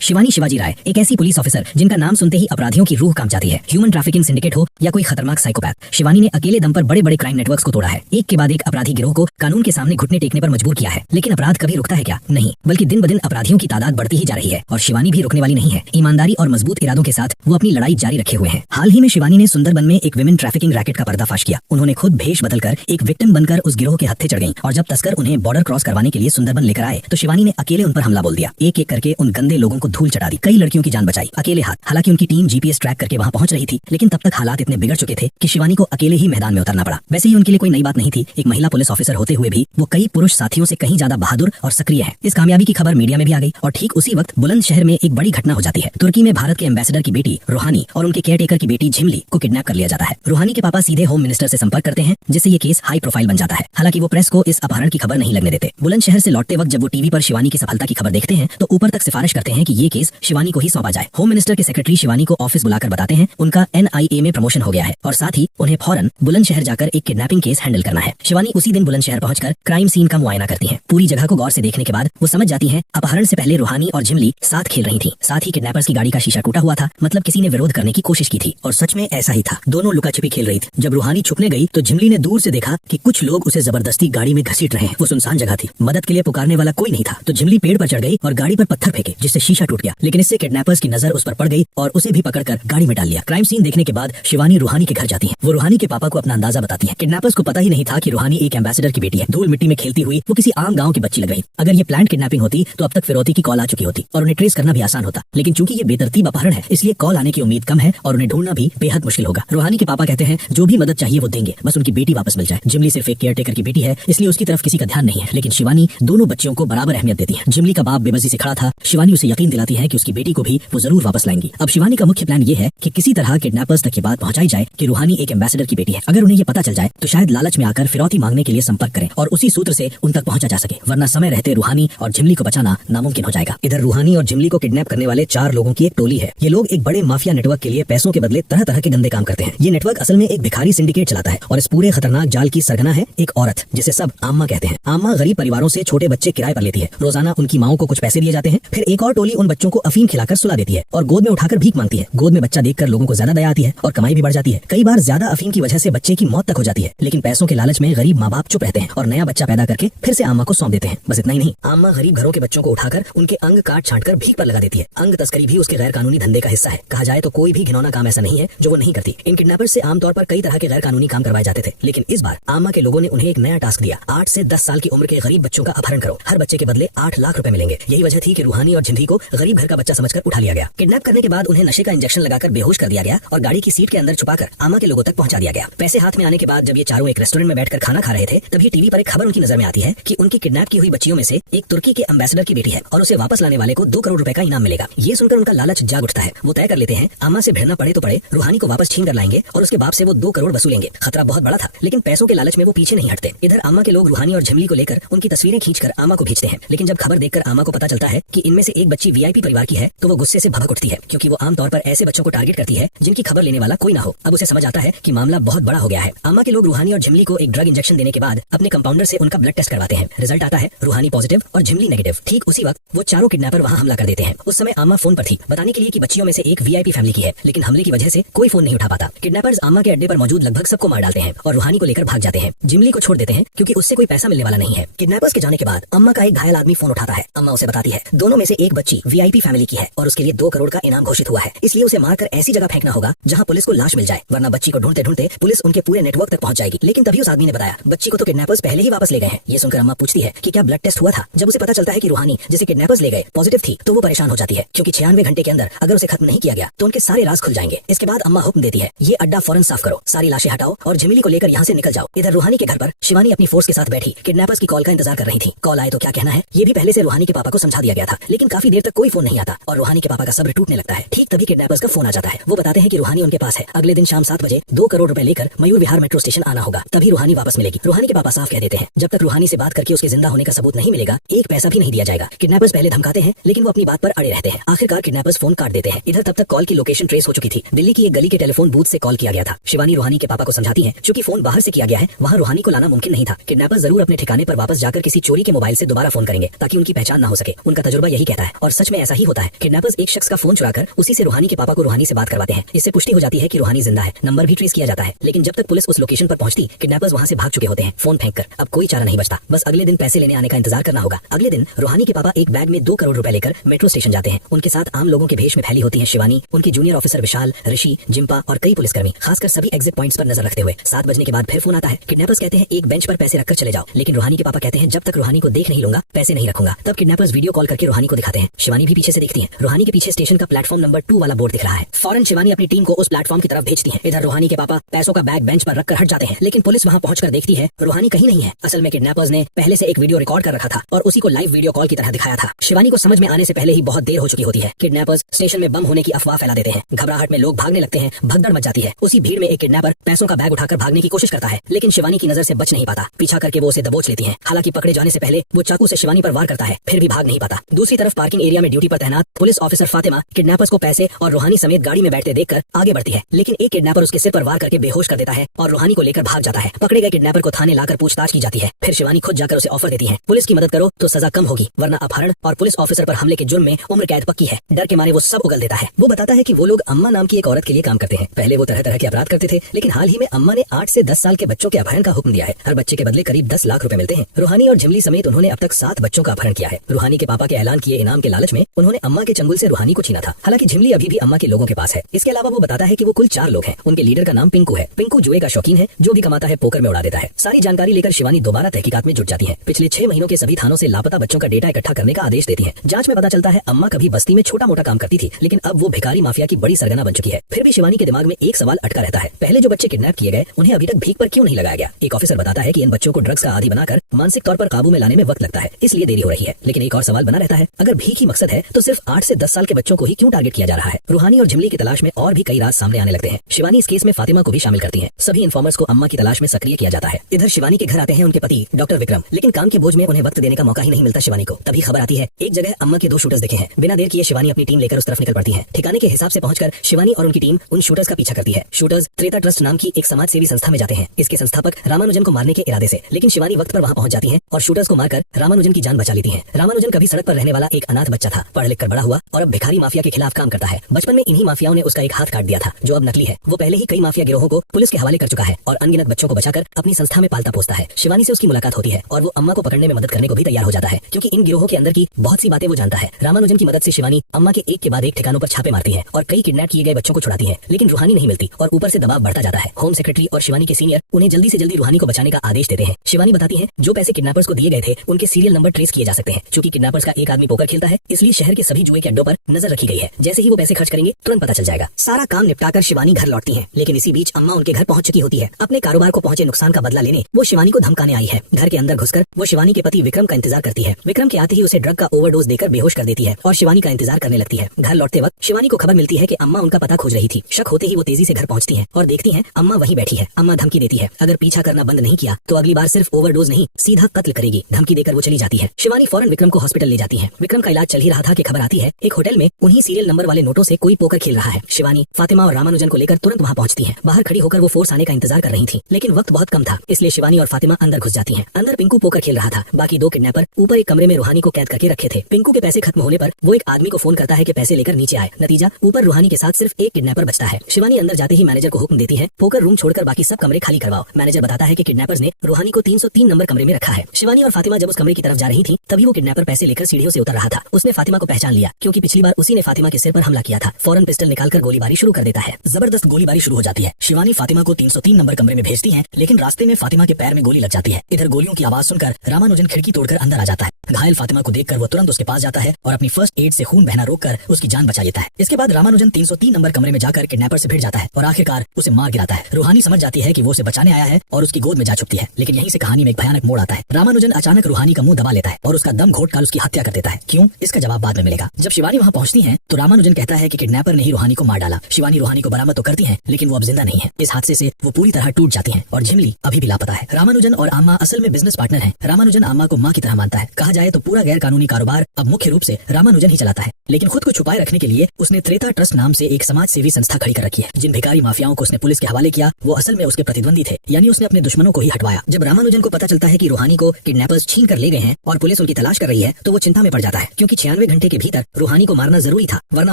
शिवानी शिवाजी राय एक ऐसी police officer जिनका नाम सुनते ही अपराधियों की रूह कांप जाती है। ह्यूमन ट्रैफिकिंग सिंडिकेट हो या कोई खतरनाक साइकोपैथ, शिवानी ने अकेले दम पर बड़े बड़े क्राइम नेटवर्क्स को तोड़ा है। एक के बाद एक अपराधी गिरोह को कानून के सामने घुटने टेकने पर मजबूर किया है। लेकिन अपराध कभी रुकता है क्या? नहीं, बल्कि दिन ब दिन अपराधियों की तादाद बढ़ती ही जा रही है और शिवानी भी रुकने वाली नहीं है। ईमानदारी और मजबूत इरादों के साथ वो अपनी लड़ाई जारी रखे हुए हैं। हाल ही में शिवानी ने सुंदरबन में एक विमेन ट्रैफिकिंग रैकेट का पर्दाफाश किया। उन्होंने खुद भेष बदलकर एक विक्टिम बनकर उस गिरोह के हत्थे चढ़ गईं और जब तस्कर उन्हें बॉर्डर क्रॉस करवाने के लिए सुंदरबन लेकर आए तो शिवानी ने अकेले उन पर हमला बोल दिया। एक एक करके उन गंदे लोगों को धूल चटा दी। कई लड़कियों की जान बचाई अकेले हाथ। हालांकि उनकी टीम जीपीएस ट्रैक करके वहां पहुंच रही थी, लेकिन तब तक हालात इतने बिगड़ चुके थे कि शिवानी को अकेले ही मैदान में उतरना पड़ा। वैसे ही उनके लिए कोई नई बात नहीं थी। एक महिला पुलिस ऑफिसर होते हुए भी वो कई पुरुष साथियों से कहीं ज्यादा बहादुर और सक्रिय है। इस कामयाबी की खबर मीडिया में भी आ गई और ठीक उसी वक्त बुलंदशहर में एक बड़ी घटना हो जाती है। तुर्की में भारत के एम्बेसडर की बेटी रूहानी और उनके केयरटेकर की बेटी झिमली को किडनैप कर लिया जाता है। रूहानी के पापा सीधे होम मिनिस्टर से संपर्क करते हैं, जिससे ये केस हाई प्रोफाइल बन जाता है। हालांकि वो प्रेस को इस अपहरण की खबर नहीं लगने देते। बुलंदशहर से लौटते वक्त जब वो टीवी पर शिवानी की सफलता की खबर देखते हैं तो ऊपर तक सिफारिश करते हैं कि ये केस शिवानी को ही सौंपा जाए। होम मिनिस्टर के सेक्रेटरी शिवानी को ऑफिस बुलाकर बताते हैं उनका एनआईए में प्रमोशन हो गया है और साथ ही उन्हें फौरन बुलंदशहर जाकर एक किडनैपिंग केस हैंडल करना है। शिवानी उसी दिन बुलंदशहर पहुंचकर क्राइम सीन का मुआयना करती हैं। पूरी जगह को गौर से देखने के बाद वो समझ जाती हैं अपहरण से पहले रूहानी और झिमली साथ खेल रही थी। साथ ही किडनैपर्स की गाड़ी का शीशा टूटा हुआ था, मतलब किसी ने विरोध करने की कोशिश की थी और सच में ऐसा ही था। दोनों लुका छिपी खेल रही थी। जब रूहानी छुपने गई तो झिमली ने दूर से देखा कि कुछ लोग उसे जबरदस्ती गाड़ी में घसीट रहे हैं। वो सुनसान जगह थी, मदद के लिए पुकारने वाला कोई नहीं था, तो झिमली पेड़ पर चढ़ गई और गाड़ी पर पत्थर फेंके, जिससे शीशा टूट गया। लेकिन इससे किडनैपर्स की नजर उस पर पड़ गई और उसे भी पकड़कर गाड़ी में डाल लिया। क्राइम सीन देखने के बाद शिवानी रूहानी के घर जाती है। वो रूहानी के पापा को अपना अंदाजा बताती है। किडनैपर्स को पता ही नहीं था कि रूहानी एक एम्बेसडर की बेटी है। धूल मिट्टी में खेलती हुई वो किसी आम गांव की बच्ची लग रही। अगर ये प्लान किडनैपिंग होती तो अब तक फिरौती की कॉल आ चुकी होती और उन्हें ट्रेस करना भी आसान होता। लेकिन चूंकि ये बेतरतीब अपहरण है, इसलिए कॉल आने की उम्मीद कम है और उन्हें ढूंढना भी बेहद मुश्किल होगा। रूहानी के पापा कहते हैं जो भी मदद चाहिए वो देंगे, बस उनकी बेटी वापस मिल जाए। झिमली सिर्फ एक केयरटेकर की बेटी है, इसलिए उसकी तरफ किसी का ध्यान नहीं है। लेकिन शिवानी दोनों बच्चियों को बराबर अहमियत देती है। झिमली का बाप बेबसी से खड़ा था। शिवानी उसे यकीन दिलाती है कि उसकी बेटी को भी वो जरूर वापस लाएंगी। अब शिवानी का मुख्य प्लान ये है कि किसी तरह किडनैपर्स तक ये बात पहुंचाई जाए कि रूहानी एक एम्बेसडर की बेटी है। अगर उन्हें ये पता चल जाए तो शायद लालच में आकर फिरौती मांगने के लिए संपर्क करें और उसी सूत्र से उन तक पहुंचा जा सके, वरना समय रहते रूहानी और झिमली को बचाना नामुमकिन हो जाएगा। इधर रूहानी और झिमली को किडनैप करने वाले 4 लोगों की एक टोली है। ये लोग एक बड़े माफिया नेटवर्क के लिए पैसों के बदले तरह तरह के गंदे काम करते हैं। ये नेटवर्क असल में एक भिखारी सिंडिकेट चलाता है और इस पूरे खतरनाक जाल की सरगना है एक औरत, जिसे सब आम्मा कहते हैं। आम्मा गरीब परिवारों से छोटे बच्चे किराए पर लेती है। रोजाना उनकी माओं को कुछ पैसे दिए जाते हैं। फिर एक और टोली उन बच्चों को अफीम खिलाकर सुला देती है और गोद में उठाकर भीख मांगती है। गोद में बच्चा देखकर लोगों को ज्यादा दया आती है और कमाई भी बढ़ जाती है। कई बार ज्यादा अफीम की वजह से बच्चे की मौत तक हो जाती है। लेकिन पैसों के लालच में गरीब माँ बाप चुप रहते हैं और नया बच्चा पैदा करके फिर से आम्मा को सौंप देते हैं। बस इतना ही नहीं, आम्मा गरीब घरों के बच्चों को उठाकर उनके अंग काट छांट कर भीख पर लगा देती है। अंग तस्करी भी उसके गैर कानूनी धंधे का हिस्सा है। कहा जाए तो कोई भी घिनौना काम ऐसा नहीं है जो वो नहीं करती। इन किडनैपर्स से आमतौर पर कई तरह के गैर कानूनी काम करवाए जाते थे, लेकिन इस बार आम्मा के लोगों ने उन्हें एक नया टास्क दिया। 8 से 10 साल की उम्र के गरीब बच्चों का अपहरण करो। हर बच्चे के बदले 8 लाख रुपए मिलेंगे। यही वजह थी कि रूहानी और झिमली को गरीब घर का बच्चा समझकर उठा लिया गया। किडनैप करने के बाद उन्हें नशे का इंजेक्शन लगाकर बेहोश कर दिया गया और गाड़ी की सीट के अंदर छुपाकर आम्मा के लोगों तक पहुंचा दिया गया। पैसे हाथ में आने के बाद जब ये चारों एक रेस्टोरेंट में बैठकर खाना खा रहे थे, तभी टीवी पर एक खबर उनकी नजर में आती है कि उनकी किडनैप की हुई बच्चियों में से एक तुर्की के एम्बेसडर की बेटी है और उसे वापस लाने वाले को 2 करोड़ रुपए का इनाम मिलेगा। ये सुनकर उनका लालच जाग उठता है। वो तय कर लेते हैं आम्मा से भिड़ना पड़े तो पड़े, रूहानी को वापस छीन कर लाएंगे और उसके बाप से वो 2 करोड़ वसूलेंगे। खतरा बहुत बड़ा था, लेकिन पैसों के लालच में वो पीछे नहीं हटते। इधर आम्मा के लोग रूहानी और झिमली को लेकर उनकी तस्वीरें खींचकर आम्मा को भेजते हैं। लेकिन जब खबर देखकर आम्मा को पता चलता है कि इनमें से एक बच्ची वीआईपी परिवार की है तो वो गुस्से से भड़क उठती है, क्योंकि वो आमतौर पर ऐसे बच्चों को टारगेट करती है जिनकी खबर लेने वाला कोई ना हो। अब उसे समझ आता है कि मामला बहुत बड़ा हो गया है। आम्मा के लोग रूहानी और झिमली को एक ड्रग इंजेक्शन देने के बाद अपने कंपाउंडर से उनका ब्लड टेस्ट करवाते हैं। रिजल्ट आता है रूहानी पॉजिटिव और झिमली नेगेटिव। ठीक उसी वक्त वो चारों किडनैपर वहां हमला कर देते हैं। उस समय आम्मा फोन पर थी बताने के लिए कि बच्चियों में से एक वीआईपी फैमिली की है, लेकिन हमले की वजह से कोई फोन नहीं उठा पाता। किडनैपर्स आम्मा के अड्डे पर मौजूद लगभग सबको मार डालते हैं और रूहानी को लेकर भाग जाते हैं। झिमली को छोड़ देते हैं क्योंकि उससे कोई पैसा मिलने वाला नहीं है। किडनैपर्स के जाने के बाद अम्मा का एक घायल आदमी फोन उठाता है। अम्मा उसे बताती है दोनों में से एक बच्ची वीआईपी फैमिली की है और उसके लिए 2 करोड़ का इनाम घोषित हुआ है, इसलिए उसे मारकर ऐसी जगह फेंकना होगा जहां पुलिस को लाश मिल जाए, वरना बच्ची को ढूंढते ढूंढते पुलिस उनके पूरे नेटवर्क तक पहुंच जाएगी। लेकिन तभी उस आदमी ने बताया बच्ची को तो किडनैपर्स पहले ही वापस ले गए हैं। ये सुनकर अम्मा पूछती है कि क्या ब्लड टेस्ट हुआ था? जब उसे पता चलता है कि रूहानी जिसे किडनैपर्स ले गए पॉजिटिव थी तो वो परेशान हो जाती है, क्योंकि 96 घंटे के अंदर अगर उसे खत्म नहीं किया गया तो उनके सारे राज खुल जाएंगे। इसके बाद अम्मा हुक्म देती है ये अड्डा फौरन साफ करो, सारी लाशें हटाओ और झिमली को लेकर यहाँ से निकल जाओ। इधर रूहानी के घर पर शिवानी अपनी फोर्स के साथ बैठी किडनैपर्स की कॉल का इंतजार कर रही थी। कॉल आए तो क्या कहना है ये भी पहले से रूहानी के पापा को समझा दिया गया था, लेकिन काफी देर तक कोई फोन नहीं आता और रूहानी के पापा का सब्र टूटने लगता है। ठीक तभी किडनैपर्स का फोन आ जाता है। वो बताते हैं कि रूहानी उनके पास है, अगले दिन शाम 7 बजे 2 करोड़ रुपए लेकर मयूर विहार मेट्रो स्टेशन आना होगा, तभी रूहानी वापस मिलेगी। रूहानी के पापा साफ कह देते हैं जब तक रूहानी से बात करके उसके जिंदा होने का सबूत नहीं मिलेगा एक पैसा भी नहीं दिया जाएगा। किडनैपर्स पहले धमकाते हैं, लेकिन वो अपनी बात पर अड़े रहते हैं। आखिरकार किडनैपर्स फोन काट देते हैं। इधर तब तक कॉल की लोकेशन ट्रेस हो चुकी थी। दिल्ली की एक गली के टेलीफोन बूथ से कॉल किया गया था। शिवानी रूहानी के पापा को समझाती है क्योंकि फोन बाहर से किया गया है, वहाँ रूहानी को लाना मुमकिन नहीं था। किडनैपर्स जरूर अपने ठिकाने पर वापस जाकर किसी चोरी के मोबाइल से दोबारा फोन करेंगे ताकि उनकी पहचान न हो सके। उनका तजुर्बा यही कहता है और सच सच में ऐसा ही होता है। किडनैपर्स एक शख्स का फोन चुराकर उसी से रूहानी के पापा को रूहानी से बात करवाते हैं। इससे पुष्टि हो जाती है कि रूहानी जिंदा है, नंबर भी ट्रेस किया जाता है। लेकिन जब तक पुलिस उस लोकेशन पर पहुंचती, किडनैपर्स वहां से भाग चुके होते हैं फोन फेंककर। अब कोई चारा नहीं बचता, बस अगले दिन पैसे लेने आने का इंतजार करना होगा। अगले दिन रूहानी के पापा एक बैग में 2 करोड़ रुपए लेकर मेट्रो स्टेशन जाते हैं। उनके साथ आम लोगों के भेष में फैली होती है शिवानी, उनकी जूनियर ऑफिसर विशाल, ऋषि, जिम्पा और कई पुलिसकर्मी, खासकर सभी एग्जिट पॉइंट्स पर नजर रखते हुए। 7 बजने के बाद फिर फोन आता है। किडनैपर्स कहते हैं एक बेंच पर पैसे रखकर चले जाओ, लेकिन रूहानी के पापा कहते हैं जब तक रूहानी को देख नहीं लूंगा पैसे नहीं रखूंगा। तब किडनैपर्स वीडियो कॉल करके रूहानी को दिखाते हैं। शिवानी भी पीछे से देखती है। रूहानी के पीछे स्टेशन का प्लेटफॉर्म नंबर 2 वाला बोर्ड दिख रहा है। फौरन शिवानी अपनी टीम को उस प्लेटफॉर्म की तरफ भेजती है। इधर रूहानी के पापा पैसों का बैग बेंच पर रखकर हट जाते हैं, लेकिन पुलिस वहां पहुंचकर देखती है रूहानी कहीं नहीं है। असल में किडनैपर्स ने पहले से एक वीडियो रिकॉर्ड कर रखा था और उसी को लाइव वीडियो कॉल की तरह दिखाया था। शिवानी को समझ में आने से पहले ही बहुत देर हो चुकी होती है। किडनैपर्स स्टेशन में बम होने की अफवाह फैला देते हैं। घबराहट में लोग भागने लगते हैं, भगदड़ मच जाती है। उसी भीड़ में एक किडनैपर पैसों का बैग उठाकर भागने की कोशिश करता है, लेकिन शिवानी की नजर से बच नहीं पाता। पीछा करके वो उसे दबोच लेती है। हालांकि पकड़े जाने से पहले वो चाकू से शिवानी पर वार करता है, फिर भी भाग नहीं पाता। दूसरी तरफ पार्किंग एरिया में ड्यूटी पर तैनात पुलिस ऑफिसर फातिमा किडनैपर्स को पैसे और रूहानी समेत गाड़ी में बैठते देखकर आगे बढ़ती है, लेकिन एक किडनैपर उसके सिर पर वार करके बेहोश कर देता है और रूहानी को लेकर भाग जाता है। पकड़े गए किडनैपर को थाने लाकर पूछताछ की जाती है। फिर शिवानी खुद जाकर उसे ऑफर देती है, पुलिस की मदद करो तो सजा कम होगी, वरना अपहरण और पुलिस ऑफिसर पर हमले के जुर्म में उम्र कैद पक्की है। डर के मारे वो सब उगल देता है। वो बताता है कि वो लोग अम्मा नाम की एक औरत के लिए काम करते हैं। पहले वो तरह तरह के अपराध करते थे, लेकिन हाल ही में अम्मा ने 8 से 10 साल के बच्चों के अपहरण का हुक्म दिया है। हर बच्चे के बदले करीब 10 लाख रुपए मिलते हैं। रूहानी और झिमली समेत उन्होंने अब तक 7 बच्चों का अपहरण किया है। रूहानी के पापा के ऐलान किए इनाम के लालच में उन्होंने अम्मा के चंगुल से रूहानी को छीना था। हालांकि झिमली अभी भी अम्मा के लोगों के पास है। इसके अलावा वो बताता है कि वो कुल 4 लोग हैं। उनके लीडर का नाम पिंकू है। पिंकू जुए का शौकीन है, जो भी कमाता है पोकर में उड़ा देता है। सारी जानकारी लेकर शिवानी दोबारा तहकीकात में जुट जाती है। पिछले 6 महीनों के सभी थानों से लापता बच्चों का डेटा इकट्ठा करने का आदेश देती है। जांच में पता चलता है अम्मा कभी बस्ती में छोटा मोटा काम करती थी, लेकिन अब वो भिखारी माफिया की बड़ी सरगना बन चुकी है। फिर भी शिवानी के दिमाग में एक सवाल अटका रहता है, पहले जो बच्चे किडनैप किए गए उन्हें अभी तक भीख पर क्यों नहीं लगाया गया। एक ऑफिसर बताता है कि इन बच्चों को ड्रग्स का आदी बनाकर मानसिक तौर पर काबू में लाने में वक्त लगता है, इसलिए देरी हो रही है। लेकिन एक और सवाल बना रहता है, अगर भीख ही मकसद है तो सिर्फ 8 से 10 साल के बच्चों को ही क्यों टारगेट किया जा रहा है। रूहानी और झिमली की तलाश में और भी कई राज सामने आने लगते हैं। शिवानी इस केस में फातिमा को भी शामिल करती है। सभी इन्फॉर्मर्स को अम्मा की तलाश में सक्रिय किया जाता है। इधर शिवानी के घर आते हैं उनके पति डॉक्टर विक्रम, लेकिन काम के बोझ में उन्हें वक्त देने का मौका ही नहीं मिलता शिवानी को। तभी खबर आती है एक जगह अम्मा के 2 शूटर्स दिखे हैं। बिना देर किए शिवानी अपनी टीम लेकर उस तरफ निकल पड़ती है। ठिकाने के हिसाब से पहुंचकर शिवानी और उनकी टीम उन शूटर्स का पीछा करती है। शूटर्स त्रेता ट्रस्ट नाम की एक समाज सेवी संस्था में जाते हैं, इसके संस्थापक रामानुजन को मारने के इरादे से। लेकिन शिवानी वक्त पर वहां पहुंच जाती है और शूटर्स को मारकर रामानुजन की जान बचा लेती है। रामानुजन कभी सड़क पर रहने वाला एक अनाथ बच्चा था, पढ़ लिख कर बड़ा हुआ और अब भिखारी माफिया के खिलाफ काम करता है। बचपन में इन्हीं माफियाओं ने उसका एक हाथ काट दिया था, जो अब नकली है। वो पहले ही कई माफिया गिरोहों को पुलिस के हवाले कर चुका है और अनगिनत बच्चों को बचाकर अपनी संस्था में पालता पोसता है। शिवानी से उसकी मुलाकात होती है और वो अम्मा को पकड़ने में मदद करने को भी तैयार हो जाता है, क्योंकि इन गिरोहों के अंदर की बहुत सी बातें वो जानता है। रामानुजन की मदद से शिवानी अम्मा के एक के बाद एक ठिकानों पर छापे मारती है और कई किडनैप किए गए बच्चों को छुड़ाती है, लेकिन रूहानी नहीं मिलती और ऊपर से दबाव बढ़ता जाता है। होम सेक्रेटरी और शिवानी के सीनियर उन्हें जल्दी से जल्दी रूहानी को बचाने का आदेश देते हैं। शिवानी बताती है जो पैसे किडनैपर्स को दिए गए थे उनके सीरियल नंबर ट्रेस किए जा सकते हैं। चूंकि किडनैपर्स का एक आदमी पोकर खेलता है, इसलिए शहर के सभी जुए के अड्डों पर नजर रखी गई है। जैसे ही वो पैसे खर्च करेंगे तुरंत पता चल जाएगा। सारा काम निपटाकर शिवानी घर लौटती है, लेकिन इसी बीच अम्मा उनके घर पहुंच चुकी होती है। अपने कारोबार को पहुंचे नुकसान का बदला लेने वो शिवानी को धमकाने आई है। घर के अंदर घुसकर वो शिवानी के पति विक्रम का इंतजार करती है। विक्रम के आते ही उसे ड्रग का ओवरडोज देकर बेहोश कर देती है और शिवानी का इंतजार करने लगती है। घर लौटते वक्त शिवानी को खबर मिलती है कि अम्मा उनका पता खोज रही थी। शक होते ही वो तेजी से घर पहुंचती हैं और देखती हैं अम्मा वहीं बैठी है। अम्मा धमकी देती है, अगर पीछा करना बंद नहीं किया तो अगली बार सिर्फ ओवरडोज नहीं सीधा कत्ल करेगी। धमकी देकर वो चली जाती है। शिवानी फौरन विक्रम को हॉस्पिटल ले जाती है। विक्रम का इलाज चल ही रहा था कि खबर आती है एक होटल में उन्हीं सीरियल नंबर वाले नोटों से कोई पोकर खेल रहा है। शिवानी फातिमा और रामानुजन को लेकर तुरंत वहां पहुंचती है। बाहर खड़ी होकर वो फोर्स आने का इंतजार कर रही थी, लेकिन वक्त बहुत कम था, इसलिए शिवानी और फातिमा अंदर घुस जाती हैं। अंदर पिंकू पोकर खेल रहा था। बाकी 2 किडनैपर ऊपर एक कमरे में रूहानी को कैद करके रखे थे। पिंकू के पैसे खत्म होने पर वो एक आदमी को फोन करता है कि पैसे लेकर नीचे आए। नतीजा ऊपर रूहानी के साथ सिर्फ एक किडनैपर बचता है। शिवानी अंदर जाते ही मैनेजर को हुक्म देती है पोकर रूम छोड़कर बाकी सब कमरे खाली करवाओ। मैनेजर बताता है कि किडनैपर्स ने रूहानी को 303 नंबर कमरे में रखा है। शिवानी और फातिमा जब उस कमरे की तरफ जा रही थी, तभी वो किडनैपर पैसे लेकर सीढ़ियों से उतर रहा था। उसने फातिमा को पहचान लिया, क्योंकि पिछली बार उसी ने फातिमा के सिर पर हमला किया था। फौरन पिस्टल निकालकर गोलीबारी शुरू कर देता है। जबरदस्त गोलीबारी शुरू हो जाती है। शिवानी फातिमा को 303 नंबर कमरे में भेजती है, लेकिन रास्ते में फातिमा के पैर में गोली लग जाती है। इधर गोलियों की आवाज सुनकर रामानुजन खिड़की तोड़कर अंदर आ जाता है। घायल फातिमा को देखकर वो तुरंत उसके पास जाता है और अपनी फर्स्ट एड से खून बहना रोककर उसकी जान बचा लेता है। इसके बाद रामानुजन 303 नंबर कमरे में जाकर किडनैपर से भिड़ जाता है और आखिरकार उसे मार गिराता है। रूहानी समझ जाती है कि वो उसे बचाने आया है और उसकी गोद में जा छुपती है, लेकिन यहीं से कहानी में एक भयानक मोड़ आता है। रामानुजन अचानक रूहानी का मुंह दबा लेता है और उसका दम घोटकर उसकी हत्या कर देता है। क्यों, इसका जवाब बाद में मिलेगा। जब शिवानी वहां पहुंचती है तो रामानुजन कहता है कि किडनैपर ने ही रूहानी को मार डाला। शिवानी रूहानी को बरामद तो करती है, लेकिन वो अब जिंदा नहीं है। इस हादसे से वो पूरी तरह टूट जाती है और झिमली अभी भी लापता है। रामानुजन और अम्मा असल में बिजनेस पार्टनर हैं। रामानुजन अम्मा को मां की तरह मानता है। कहा जाए तो पूरा गैर कानूनी कारोबार अब मुख्य रूप से रामानुजन ही चलाता है, लेकिन खुद को छुपाए रखने के लिए उसने त्रेता ट्रस्ट नाम से एक समाज सेवी संस्था खड़ी कर रखी है। जिन भिखारी माफियाओं को उसने पुलिस के हवाले किया वो असल में उसके प्रतिद्वंदी थे, यानी उसने अपने दुश्मनों को ही हटवाया। जब रामानुजन को पता चलता है कि रूहानी को किडनैपर्स छीन कर ले गए हैं और पुलिस उनकी तलाश कर रही है, तो वो चिंता में पड़ जाता है, क्योंकि 96 98 घंटे के भीतर रूहानी को मारना जरूरी था, वरना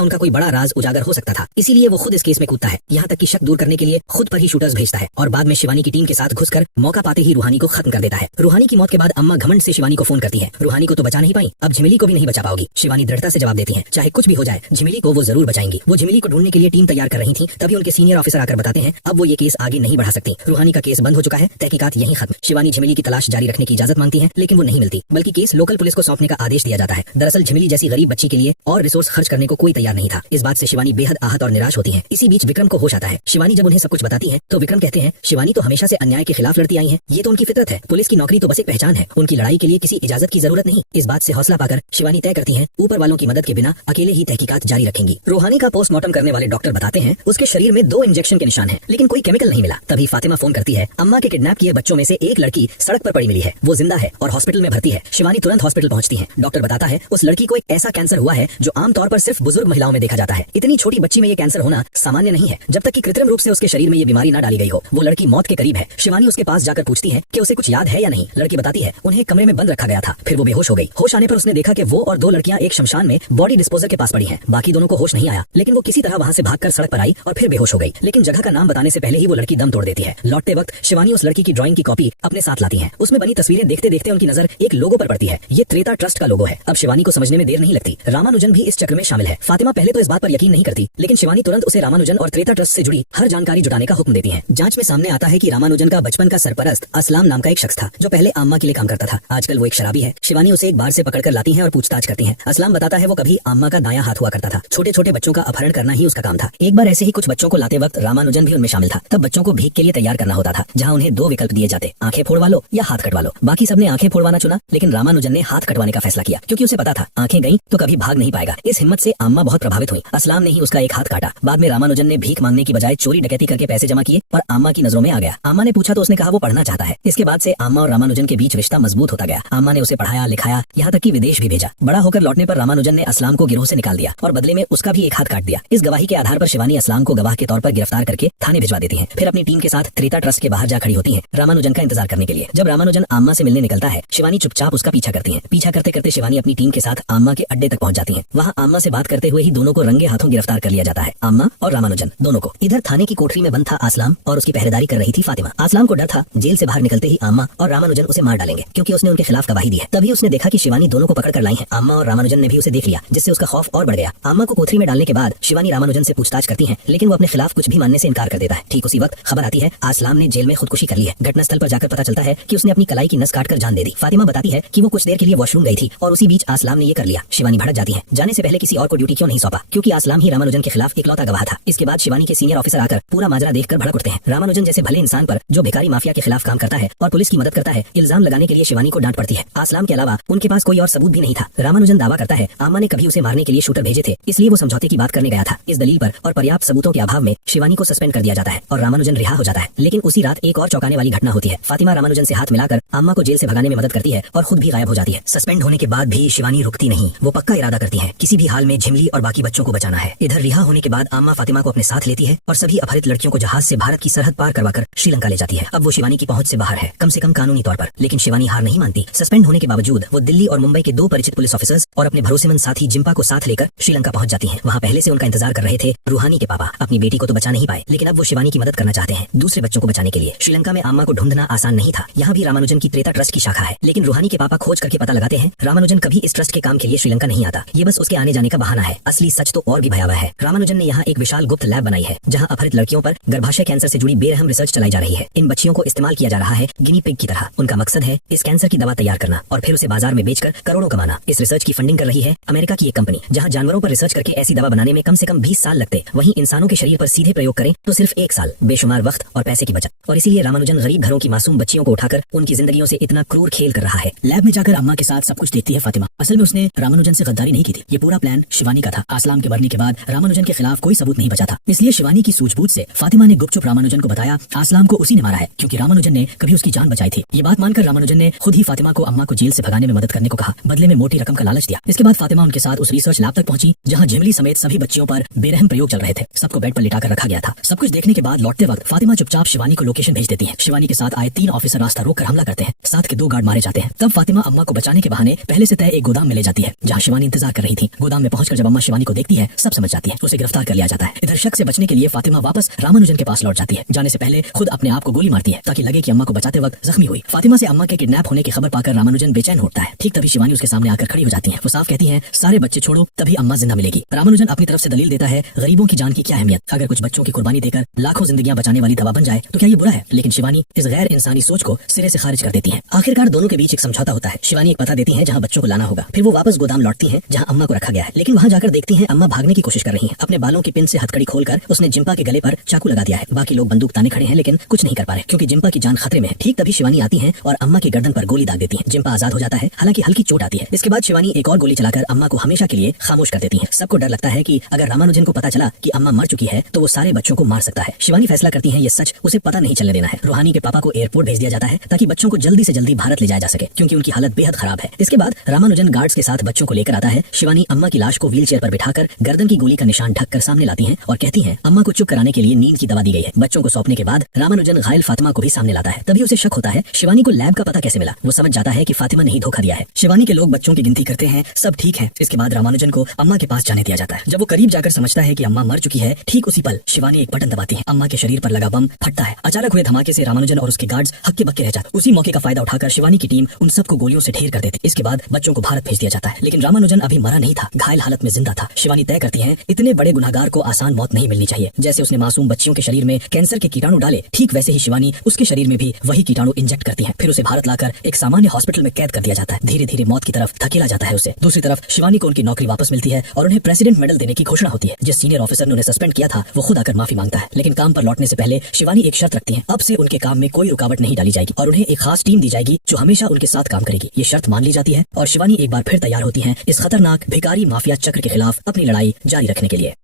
उनका कोई बड़ा राज उजागर हो सकता था। इसीलिए वो खुद इस केस में कूदता है, यहाँ तक कि शक दूर करने के लिए खुद पर ही शूटर्स भेजता है और बाद में शिवानी की टीम के साथ घुसकर मौका पाते ही रूहानी को खत्म कर देता है। रूहानी की मौत के बाद अम्मा घमंड से शिवानी को फोन करती है। रूहानी को तो बचा नहीं पाई, अब झिमिली को भी नहीं बचा पाओगी। शिवानी दृढ़ता से जवाब देती है, चाहे कुछ भी हो जाए झिमिली को वो जरूर बचाएंगी। वो झिमिली को ढूंढने के लिए टीम तैयार कर रही थी, तभी उनके सीनियर ऑफिसर आकर बताते हैं अब वो ये केस आगे नहीं बढ़ा सकती। रूहानी का केस बंद हो चुका है, तहकीकात यहीं खत्म। शिवानी झिमिली की तलाश जारी रखने की इजाजत मांगती है, लेकिन वो नहीं मिलती, बल्कि केस लोकल पुलिस को सौंपने का आदेश दिया जाता है। दरअसल झिमिली जैसी गरीब बच्ची के लिए और रिसोर्स खर्च करने को कोई तैयार नहीं था। इस बात से शिवानी बेहद आहत और निराश होती है। इसी बीच विक्रम को होश आता है। शिवानी जब उन्हें सब कुछ बताती है तो विक्रम कहते हैं, शिवानी तो हमेशा से अन्याय के खिलाफ लड़ती आई है, ये तो उनकी फितरत है। पुलिस की नौकरी तो बस एक पहचान है, उनकी लड़ाई के लिए किसी इजाजत की जरूरत नहीं। इस बात से हौसला पाकर शिवानी तय करती है ऊपर वालों की मदद के बिना अकेले ही तहकीकात जारी रखेंगी। रूहानी का पोस्टमार्टम करने वाले डॉक्टर बताते हैं उसके शरीर में 2 इंजेक्शन के निशान हैं, लेकिन कोई केमिकल नहीं मिला। तभी फातिमा फोन करती है, अम्मा के किडनैप किए बच्चों में से एक लड़की सड़क पर पड़ी मिली है, वो जिंदा है और हॉस्पिटल में भर्ती है। शिवानी तुरंत हॉस्पिटल पहुंचती है। डॉक्टर बताता है उस लड़की को एक ऐसा कैंसर हुआ है जो आमतौर पर सिर्फ बुजुर्ग महिलाओं में देखा जाता है। इतनी छोटी बच्ची में ये कैंसर होना सामान्य नहीं है, जब तक कि कृत्रिम रूप से उसके शरीर में ये बीमारी न डाली गई हो। वो लड़की मौत के करीब है। शिवानी उसके पास जाकर पूछती है कि उसे कुछ याद है या नहीं। लड़की बताती है उन्हें कमरे में बंद रखा गया था, फिर वो बेहोश हो गई। होश आने पर उसने देखा कि वो और 2 लड़कियां एक शमशान में बॉडी डिस्पोजल के पास पड़ी हैं। बाकी दोनों को होश नहीं आया, लेकिन वो किसी तरह वहां से भागकर सड़क पर आई और फिर बेहोश हो गई। लेकिन जगह का नाम बताने से पहले ही वो लड़की दम तोड़ देती है। लौटते वक्त शिवानी उस लड़की की ड्राइंग की कॉपी अपने साथ लाती है। उसमें बनी तस्वीरें देखते देखते उनकी नजर एक लोगो पर पड़ती है। ये त्रेता ट्रस्ट का लोगो है। अब शिवानी को समझने में देर नहीं लगती, रामानुजन भी इस चक्र में शामिल है। फातिमा पहले तो इस बात पर यकीन नहीं करती, लेकिन शिवानी तुरंत उसे रामानुजन और त्रेता ट्रस्ट से जुड़ी हर जानकारी जुटाने का हुक्म देती है। जांच में सामने आता है कि रामानुजन का बचपन का सरपरस्त असलाम नाम का एक शख्स था, जो पहले आम्मा के लिए काम करता था। आजकल वो एक शराबी है। शिवानी उसे एक बार से पकड़कर लाती है और पूछताछ करती है। असलाम बताता है वो कभी आम्मा का दायां हाथ हुआ करता था, छोटे छोटे बच्चों का अपहरण करना ही उसका काम था। एक बार ऐसे ही कुछ बच्चों को लाते वक्त रामानुजन भी उनमें शामिल था। तब बच्चों को भीख के लिए तैयार करना होता था, जहाँ उन्हें 2 विकल्प दिए जाते, आंखें फोड़वा लो या हाथ कटवा लो। बाकी सबने आंखें फोड़वाना चुना, लेकिन रामानुजन ने हाथ कटवाने का फैसला किया, क्योंकि उसे पता था आंखें गई तो कभी भाग नहीं पाएगा। इस हिम्मत से आम्मा बहुत प्रभावित हुई। असलाम ने ही उसका एक हाथ काटा। बाद में रामानुजन ने भीख मांगने की बजाय चोरी डकैती करके पैसे जमा किए और आम्मा की नजरों में आ गया। आम्मा ने पूछा तो उसने कहा वो पढ़ना चाहता है। इसके बाद से आम्मा और रामानुजन के बीच रिश्ता मजबूत होता गया। आम्मा ने उसे पढ़ाया लिखाया, यहाँ तक कि विदेश भी भेजा। बड़ा होकर लौटने पर रामानुजन ने असलाम को गिरोह से निकाल दिया और बदले में उसका भी एक हाथ काट दिया। इस गवाही के आधार पर शिवानी असलाम को गवाह के तौर पर गिरफ्तार करके थाने भिजवा देती है। फिर अपनी टीम के साथ त्रेता ट्रस्ट के बाहर जा खड़ी होती है, रामानुजन का इंतजार करने के लिए। जब रामानुजन आम्मा से मिलने निकलता है, शिवानी चुपचाप उसका पीछा करती है। पीछा करते करते शिवानी अपनी टीम के साथ आम्मा के अड्डे तक पहुंच जाती है। वहाँ आम्मा से बात करते हुए ही दोनों को रंगे हाथों गिरफ्तार कर लिया जाता है, आम्मा और रामानुजन दोनों को। इधर थाने की कोठरी में बंद था असलाम और उसकी पहरेदारी कर रही थी फातिमा। असलाम को डर था जेल से बाहर निकलते ही आम्मा और रामानुजन उसे मार डालेंगे, क्योंकि उसने उनके खिलाफ गवाही दी है। तभी उसने देखा कि शिवानी दोनों को पकड़ कर लाई है। आम्मा और रामानुजन ने भी उसे देख लिया, जिससे उसका खौफ और बढ़ गया। आम्मा को कोठरी में डालने के बाद शिवानी रामानुजन से पूछताछ करती है, लेकिन वो अपने खिलाफ कुछ भी मानने से इनकार कर देता है। ठीक उसी वक्त खबर आती है असलाम ने जेल में खुदकुशी कर ली है। घटनास्थल पर जाकर पता चलता है कि उसने अपनी कलाई की नस काटकर जान दे दी। फातिमा बताती है कि वो कुछ देर के लिए वॉशरूम गई थी और उसी बीच असलाम ने ये कर लिया। शिवानी भड़क जाती है, जाने से पहले किसी और को ड्यूटी क्यों नहीं सौंपा, क्योंकि असलाम ही रामानुजन के खिलाफ इकलौता गवाह था। इसके बाद शिवानी के सीनियर ऑफिसर आकर पूरा माजरा देखकर भड़क उठते हैं। रामानुजन जैसे भले इंसान पर, जो भिखारी माफिया के खिलाफ काम करता है और पुलिस की मदद करता है, इल्जाम लगाने के लिए शिवानी को डांट पड़ती है। असलाम के अलावा उनके पास कोई और सबूत भी नहीं था। रामानुजन दावा करता है आम्मा ने कभी उसे मारने के लिए शूटर भेजे थे, इसलिए वो समझौते की बात करने गया था। इस दलील पर और पर्याप्त सबूतों के अभाव में शिवानी को सस्पेंड कर दिया जाता है और रामानुजन रिहा हो जाता है। लेकिन उसी रात एक और चौंकाने वाली घटना होती है। फातिमा रामानुजन से हाथ मिलाकर आम्मा को जेल से भगाने में मदद करती है और खुद भी गायब हो जाती है। सस्पेंड होने के बाद भी शिवानी रुकती नहीं। वो पक्का इरादा करती है किसी भी हाल में झिमली और बाकी बच्चों को बचाना है। इधर रिहा होने के बाद आम्मा फातिमा को अपने साथ लेती है और सभी अपहरित लड़कियों को जहाज से भारत की सरहद पार करवाकर श्रीलंका ले जाती है। अब वो शिवानी की पहुंच से बाहर है, कम से कम कानूनी तौर पर। लेकिन शिवानी हार नहीं मानती। सस्पेंड होने के बावजूद वो दिल्ली और मुंबई के 2 परिचित पुलिस ऑफिसर्स और अपने भरोसेमंद साथी जिम्पा को साथ लेकर श्रीलंका पहुंच जाती है। वहाँ पहले से उनका इंतजार कर रहे थे रूहानी के पापा। अपनी बेटी को तो बचा नहीं पाए, लेकिन अब वो शिवानी की मदद करना चाहते हैं दूसरे बच्चों को बचाने के लिए। श्रीलंका में आम्मा को ढूंढना आसान नहीं था। यहाँ भी रामानुजन की त्रेता ट्रस्ट की शाखा है, लेकिन रूहानी के पापा खोज करके पता लगाते हैं रामानुजन कभी इस ट्रस्ट के काम के लिए श्रीलंका नहीं आता। ये बस उसके आने जाने का बहाना है। असली सच तो और भी भयावह है। रामानुजन ने यहाँ एक विशाल गुप्त लैब बनाई है, जहाँ अपहरित लड़कियों पर गर्भाशय कैंसर से जुड़ी बेरहम रिसर्च चलाई जा रही है। इन बच्चियों को इस्तेमाल किया जा रहा है गिनी पिग की तरह। उनका मकसद है इस कैंसर की दवा तैयार करना और फिर उसे बाजार में बेचकर करोड़ों कमाना। इस रिसर्च की फंडिंग कर रही है अमेरिका की एक कंपनी, जहाँ जानवरों पर रिसर्च करके ऐसी दवा बनाने में कम से कम 20 साल लगते, वहीं इंसानों के शरीर पर सीधे प्रयोग करें तो सिर्फ 1 साल। बेशुमार वक्त और पैसे की बचत। और इसीलिए रामानुजन गरीब घरों की मासूम बच्चियों को उठाकर उनकी जिंदगियों से इतना क्रूर खेल कर रहा है। लैब में जाकर अम्मा के साथ सब कुछ देखती है फातिमा। असल में उसने रामानुजन से गद्दारी नहीं की थी। ये पूरा प्लान शिवानी का था। असलाम के मरने के बाद रामानुजन के खिलाफ कोई सबूत नहीं बचा था, इसलिए शिवानी की सूझबूझ से फातिमा ने गुपचुप रामानुजन को बताया असलाम को उसी ने मारा है, क्योंकि रामानुजन ने कभी उसकी जान बचाई थी। ये बात मानकर रामानुजन ने खुद ही फातिमा को अम्मा को जेल से भगाने में मदद करने को कहा, बदले में मोटी रकम का लालच दिया। इसके बाद फातिमा उनके साथ उस रिसर्च लैब तक पहुंची, जहां झिमली समेत सभी बच्चियों पर बेरहम प्रयोग चल रहे थे। सबको बेड पर लिटाकर रखा गया था। सब कुछ देखने के बाद लौटते वक्त फातिमा चुपचाप शिवानी को लोकेशन भेज देती है। शिवानी के साथ आए 3 ऑफिसर रास्ता रोककर हमला करते हैं। साथ के 2 गार्ड मारे जाते हैं। तब फातिमा अम्मा को बचाने के बहाने पहले से तय एक गोदाम में ले जाती है। जहाँ शिवानी इंतजार कर रही थी। गोदाम में पहुंचकर जब अम्मा शिवानी को देखती है, सब समझ जाती है, उसे गिरफ्तार कर लिया जाता है। इधर शक से बचने के लिए फातिमा वापस रामानुजन के पास लौट जाती है। जाने से पहले खुद अपने आप को गोली मारती है ताकि लगे कि अम्मा को बचाते वक्त जख्मी हुई। फातिमा से अम्मा के किडनैप होने की खबर पाकर रामानुजन बेचैन होता है। ठीक तभी शिवानी उसके सामने आकर खड़ी हो जाती है। वो साफ कहती है, सारे बच्चे छोड़ो, तभी अम्मा जिंदा मिलेगी। रामानुजन अपनी तरफ से दलील देता है, गरीबों की जान की क्या अहमियत, अगर कुछ बच्चों की कुर्बानी देकर लाखों जिंदगियां बचाने वाली दवा बन जाए तो क्या ये बुरा है। लेकिन शिवानी इस गैर इंसानी सोच को सिरे से खारिज कर देती है। आखिरकार दोनों के बीच एक समझौता होता है। शिवानी एक पता देती है जहाँ बच्चों को लाना होगा। फिर वो वापस गोदाम लौटती है जहाँ अम्मा को रखा गया है। लेकिन वहाँ जाकर देखती है अम्मा भागने की कोशिश कर रही है। अपने बालों की पिन से हथकड़ी खोलकर उसने जिम्पा के गले पर चाकू लगा दिया है। बाकी लोग बंदूक ताने खड़े हैं लेकिन कुछ नहीं कर पा रहे क्योंकि जिम्पा की जान खतरे में है। ठीक तभी शिवानी आती है और अम्मा की गर्दन पर गोली दाग देती है। जिम्पा आजाद हो जाता है, हालांकि हल्की चोट आती है। इसके बाद शिवानी एक और गोली चलाकर अम्मा को हमेशा के लिए खामोश कर देती है। सबको डर लगता है कि अगर रामानुजन को पता चला कि अम्मा मर चुकी है तो वो सारे बच्चों को मार सकता है। शिवानी फैसला करती है ये सच उसे पता नहीं चलने देना है। रूहानी के पापा को एयरपोर्ट भेज दिया जाता है ताकि बच्चों को जल्दी से जल्दी भारत ले जाया जा सके क्योंकि उनकी हालत बेहद खराब है। इसके बाद रामानुजन गार्ड्स के साथ बच्चों को लेकर आता है। शिवानी अम्मा की लाश को व्हील चेयर पर बिठाकर गर्दन की गोली का निशान ढककर सामने लाती है और कहती है अम्मा को चुप कराने के लिए नींद की दवा दी गई है। बच्चों को सौंपने के बाद रामानुजन घायल फातिमा को भी सामने लाता है। तभी उसे शक होता है शिवानी को लैब का पता कैसे मिला। वो समझ जाता है कि फातिमा ने ही धोखा दिया है। शिवानी के लोग बच्चों की गिनती करते हैं, सब ठीक है। इसके बाद रामानुजन को अम्मा के पास जाने दिया जाता है। जब वो करीब जाकर समझता है कि अम्मा मर चुकी है, ठीक उसी पल शिवानी एक बटन दबाती है। अम्मा के शरीर पर लगा बम फटता है। अचानक हुए धमाके से रामानुजन और उसके गार्ड्स हक्के बक्के रह जाते। उसी मौके का फायदा उठाकर शिवानी की टीम उन सबको गोलियों से ढेर कर देती। इसके बाद बच्चों को भारत भेज दिया जाता है। लेकिन रामानुजन अभी मरा नहीं था, घायल हालत में जिंदा था। शिवानी तय करती है इतने बड़े गुनहगार को आसान मौत नहीं मिलनी चाहिए। जैसे उसने मासूम बच्चियों के शरीर में कैंसर के कीटाणु डाले, ठीक वैसे ही शिवानी उसके शरीर में भी वही कीटाणु इंजेक्ट करती है। फिर उसे भारत लाकर एक सामान्य हॉस्पिटल में कैद कर दिया जाता है। धीरे धीरे मौत की तरफ धकेला जाता है उसे। दूसरी तरफ शिवानी को उनकी नौकरी वापस मिलती है और उन्हें प्रेसिडेंट मेडल देने की घोषणा होती है। जिस सीनियर ऑफिसर ने उन्हें सस्पेंड किया था वो खुद आकर माफी मांगता है। लेकिन काम पर लौटने से पहले शिवानी एक शर्त रखती है, अब से उनके काम में कोई रुकावट नहीं डाली जाएगी और उन्हें एक खास टीम दी जाएगी जो हमेशा उनके साथ काम करेगी। ये शर्त मान ली जाती है और शिवानी एक बार फिर तैयार होती है इस खतरनाक भिखारी माफिया चक्र के खिलाफ अपनी लड़ाई जारी रखने के लिए।